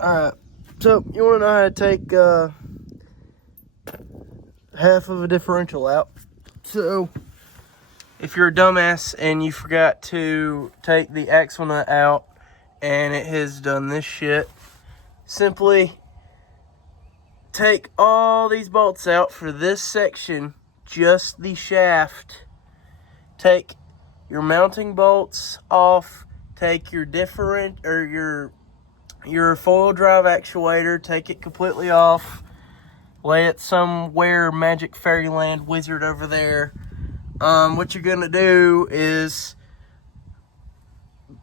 Alright, so you want to know how to take half of a differential out. So if you're a dumbass and you forgot to take the axle nut out and it has done this shit, simply take all these bolts out for this section, just the shaft. Take your mounting bolts off, take your your four-wheel drive actuator, take it completely off, lay it somewhere magic fairyland wizard over there. What you're gonna do is,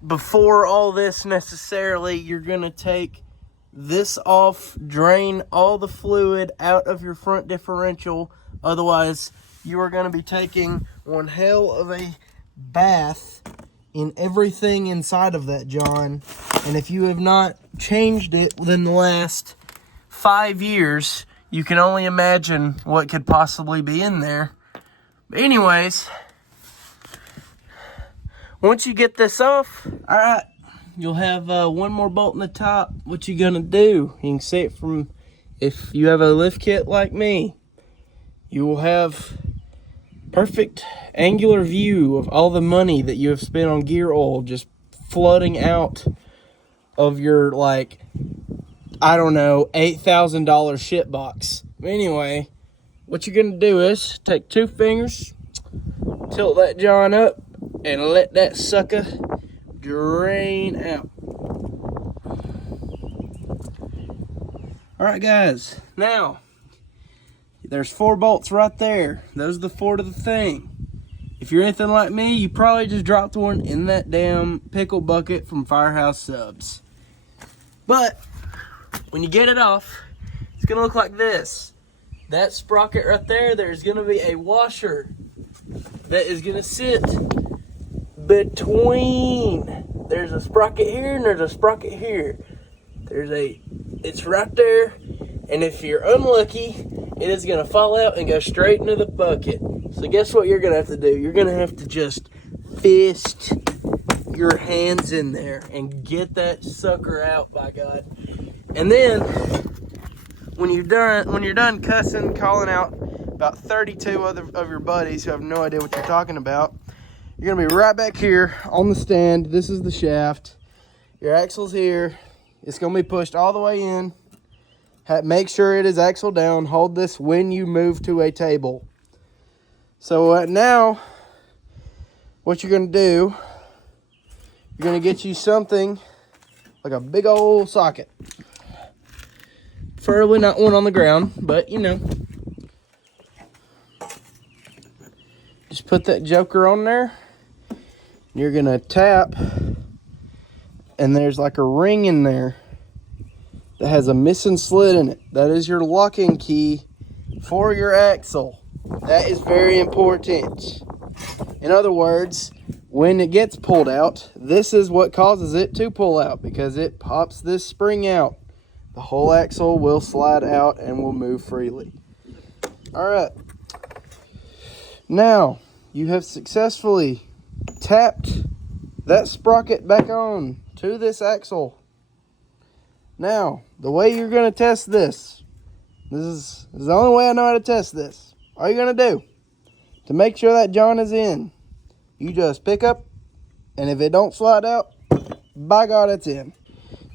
before all this necessarily, you're gonna take this off, drain all the fluid out of your front differential. Otherwise, you are gonna be taking one hell of a bath in everything inside of that John. And if you have not changed it within the last 5 years, you can only imagine what could possibly be in there. But anyways, once you get this off, all right, you'll have one more bolt in the top. What you gonna do? You can see it from, if you have a lift kit like me, you will have perfect angular view of all the money that you have spent on gear oil just flooding out of your, like, I don't know, $8,000 shit box. Anyway, what you're gonna do is take 2 fingers, tilt that John up, and let that sucker drain out. Alright guys, now there's 4 bolts right there. Those are the 4 to the thing. If you're anything like me, you probably just dropped one in that damn pickle bucket from Firehouse Subs. But when you get it off, it's gonna look like this. That sprocket right there, there's gonna be a washer that is gonna sit between. There's a sprocket here and there's a sprocket here. It's right there, and if you're unlucky, it is gonna fall out and go straight into the bucket. So guess what you're gonna have to do? You're gonna have to just fist your hands in there and get that sucker out, by God. And then when you're done cussing, calling out about 32 other of your buddies who have no idea what you're talking about, you're gonna be right back here on the stand. This is the shaft. Your axle's here. It's gonna be pushed all the way in. Make sure it is axle down. Hold this when you move to a table. So now, what you're gonna do, you're gonna get you something like a big old socket. Preferably not one on the ground, but you know. Just put that joker on there. You're gonna tap, and there's like a ring in there that has a missing slit in it. That is your locking key for your axle. That is very important. In other words, when it gets pulled out, this is what causes it to pull out, because it pops this spring out. The whole axle will slide out and will move freely. All right. Now, you have successfully tapped that sprocket back on to this axle. Now, the way you're going to test this is the only way I know how to test this. All you're going to do to make sure that John is in, you just pick up, and if it don't slide out, by God, it's in.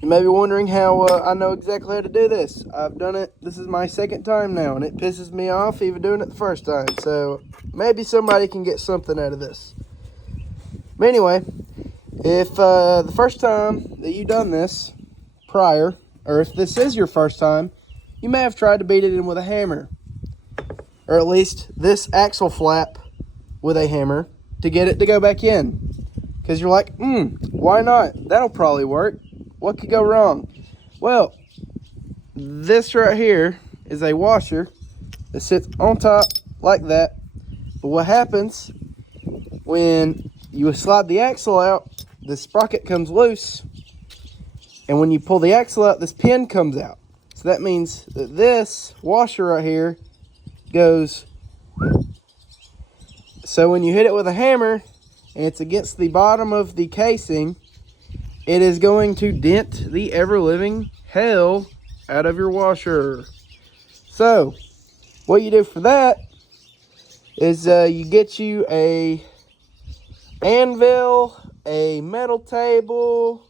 You may be wondering how I know exactly how to do this. I've done it. This is my 2nd time now, and it pisses me off even doing it the 1st time. So maybe somebody can get something out of this. But anyway, if the first time that you've done this prior, or if this is your first time, you may have tried to beat it in with a hammer, or at least this axle flap with a hammer to get it to go back in, because you're like, why not? That'll probably work. What could go wrong? Well, this right here is a washer that sits on top like that. But what happens when you slide the axle out, the sprocket comes loose, and when you pull the axle out, this pin comes out. So that means that this washer right here goes. So when you hit it with a hammer and it's against the bottom of the casing, it is going to dent the ever-living hell out of your washer. So, what you do for that is you get you a anvil, a metal table.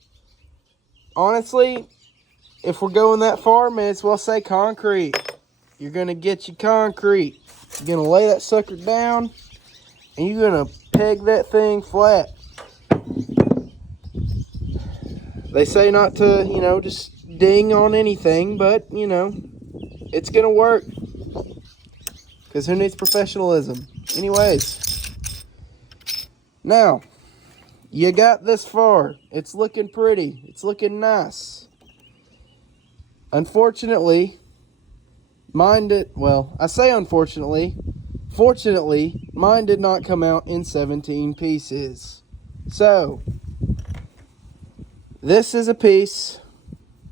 Honestly, if we're going that far, may as well say concrete. You're going to get you concrete. You're going to lay that sucker down, and you're going to peg that thing flat. They say not to, just ding on anything, but, it's going to work. Because who needs professionalism? Anyways. Now, you got this far. It's looking pretty. It's looking nice. Unfortunately, I say unfortunately. Fortunately, mine did not come out in 17 pieces. So, this is a piece.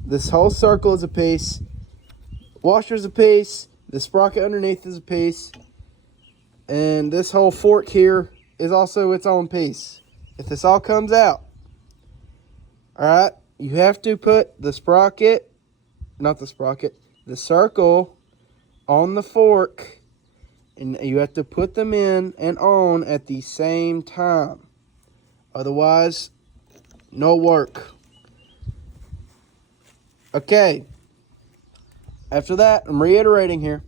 This whole circle is a piece. Washer's a piece. The sprocket underneath is a piece. And this whole fork here is also its own piece. If this all comes out, alright, you have to put the circle on the fork, and you have to put them in and on at the same time. Otherwise, no work. Okay. After that, I'm reiterating here.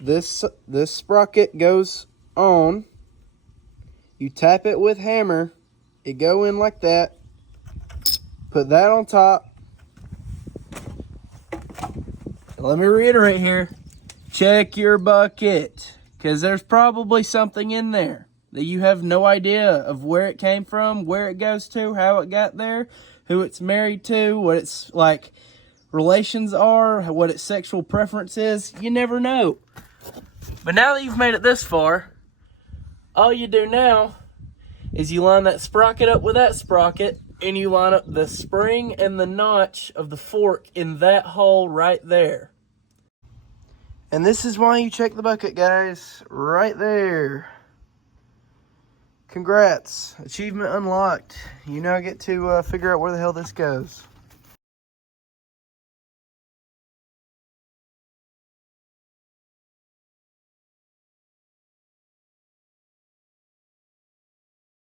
This sprocket goes on. You tap it with hammer. It go in like that. Put that on top. And let me reiterate here. Check your bucket. Because there's probably something in there that you have no idea of where it came from, where it goes to, how it got there, who it's married to, what its relations are, what its sexual preference is. You never know. But now that you've made it this far, all you do now is you line that sprocket up with that sprocket, and you line up the spring and the notch of the fork in that hole right there. And this is why you check the bucket, guys. Right there. Congrats. Achievement unlocked. You now get to figure out where the hell this goes.